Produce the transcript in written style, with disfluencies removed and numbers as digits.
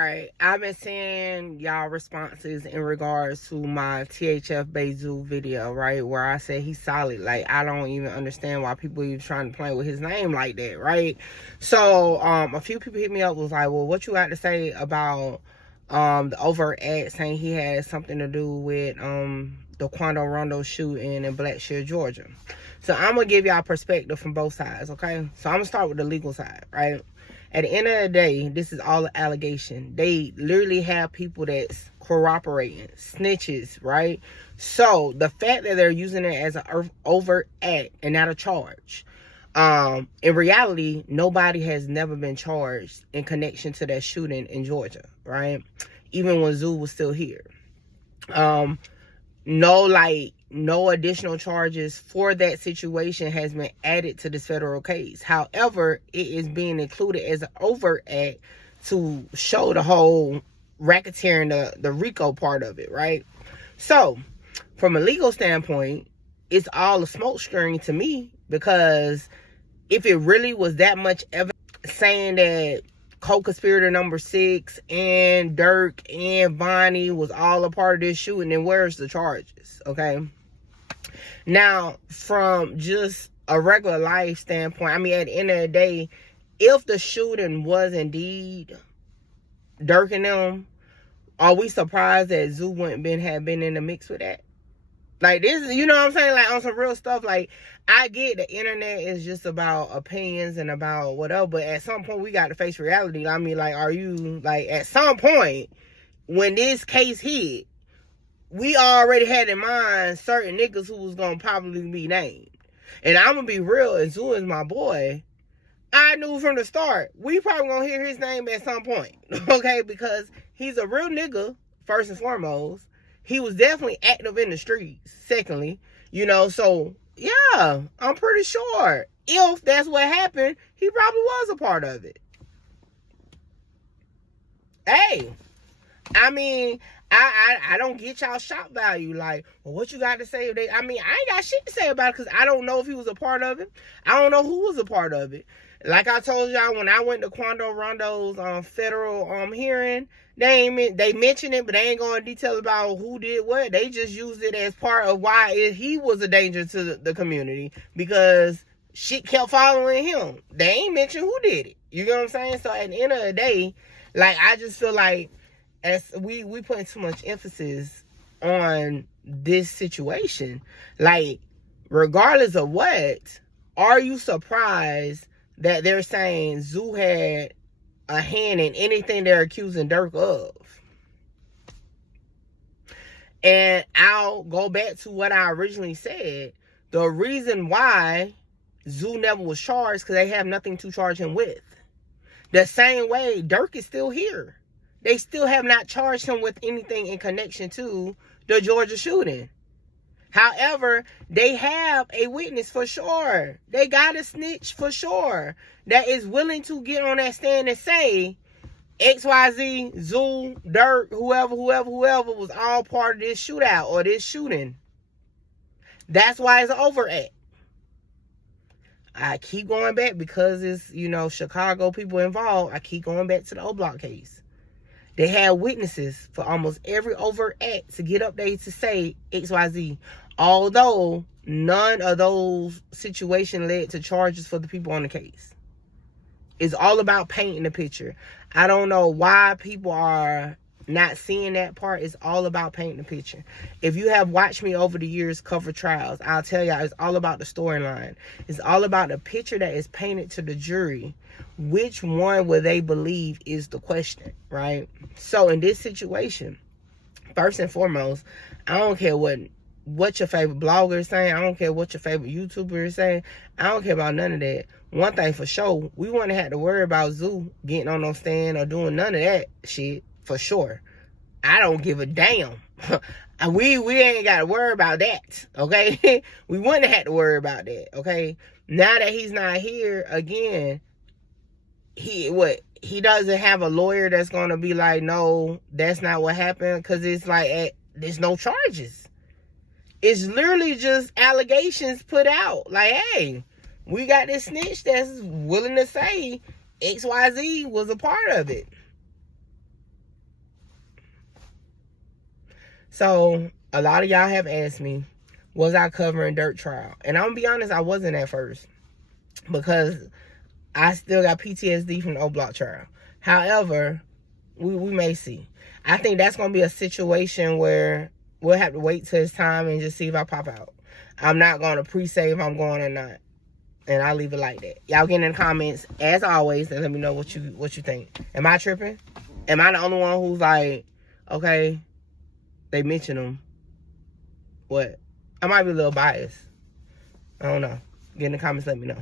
right, I've been seeing y'all responses in regards to my THF BayZoo video, right? Where I said he's solid. Like, I don't even understand why people even trying to play with his name like that, right? So, a few people hit me up, was like, well, what you got to say about the overt ad saying he had something to do with the Quando Rondo shooting in Blackshear, Georgia. So I'm gonna give y'all perspective from both sides, okay? So I'm gonna start with the legal side, right? At the end of the day, this is all an allegation. They literally have people that's corroborating, snitches, right? So the fact that they're using it as an overt act and not a charge, in reality, nobody has never been charged in connection to that shooting in Georgia, right? Even when Zoo was still here. No additional charges for that situation has been added to this federal case. However, it is being included as an overt act to show the whole racketeering, the RICO part of it, right? So, from a legal standpoint, it's all a smokescreen to me, because if it really was that much evidence saying that co-conspirator number 6 and Dirk and Bonnie was all a part of this shooting, then where's the charges? Okay. Now, from just a regular life standpoint, I mean, at the end of the day, if the shooting was indeed Dirk and them, are we surprised that Zoo had been in the mix with that? Like, this, you know what I'm saying? Like, on some real stuff, like, I get the internet is just about opinions and about whatever, but at some point, we got to face reality. I mean, like, are you, like, at some point, when this case hit, we already had in mind certain niggas who was going to probably be named. And I'm going to be real, and Zoo is my boy. I knew from the start, we probably going to hear his name at some point, okay? Because he's a real nigga, first and foremost. He was definitely active in the streets, secondly, you know, so, yeah, I'm pretty sure if that's what happened, he probably was a part of it. Hey, I mean, I don't get y'all shock value. Like, well, what you got to say? I mean, I ain't got shit to say about it, because I don't know if he was a part of it. I don't know who was a part of it. Like I told y'all, when I went to Quando Rondo's federal hearing, they mentioned it, but they ain't going to detail about who did what. They just used it as part of why he was a danger to the community, because shit kept following him. They ain't mentioned who did it. You know what I'm saying? So at the end of the day, like, I just feel like as we putting too much emphasis on this situation. Like, regardless of what, are you surprised that they're saying Zoo had a hand in anything they're accusing Dirk of? And I'll go back to what I originally said. The reason why Zoo never was charged, because they have nothing to charge him with. The same way Dirk is still here. They still have not charged him with anything in connection to the Georgia shooting. However, they have a witness for sure. They got a snitch for sure that is willing to get on that stand and say XYZ, Zoo, Dirk, whoever was all part of this shootout or this shooting. That's why it's an overact. I keep going back because it's, you know, Chicago people involved. I keep going back to the O-Block case. They had witnesses for almost every overt act to get up there to say XYZ. Although none of those situations led to charges for the people on the case. It's all about painting the picture. I don't know why people are not seeing that part. It's all about painting the picture. If you have watched me over the years cover trials, I'll tell y'all it's all about the storyline. It's all about the picture that is painted to the jury. Which one will they believe is the question, right? So in this situation, first and foremost, I don't care what your favorite blogger is saying. I don't care what your favorite YouTuber is saying. I don't care about none of that. One thing for sure, we wouldn't have to worry about Zoo getting on no stand or doing none of that shit, for sure. I don't give a damn. we ain't got to worry about that, okay? We wouldn't have to worry about that, okay? Now that he's not here, again, he doesn't have a lawyer that's going to be like, no, that's not what happened, because it's like, there's no charges. It's literally just allegations put out. Like, hey, we got this snitch that's willing to say XYZ was a part of it. So a lot of y'all have asked me, was I covering dirt trial? And I'm gonna be honest, I wasn't at first, because I still got PTSD from the O Block trial. However, we may see. I think that's gonna be a situation where we'll have to wait till it's time and just see if I pop out. I'm not gonna pre-say if I'm going or not. And I'll leave it like that. Y'all get in the comments, as always, and let me know what you think. Am I tripping? Am I the only one who's like, okay, they mention them? What? I might be a little biased. I don't know. Get in the comments, let me know.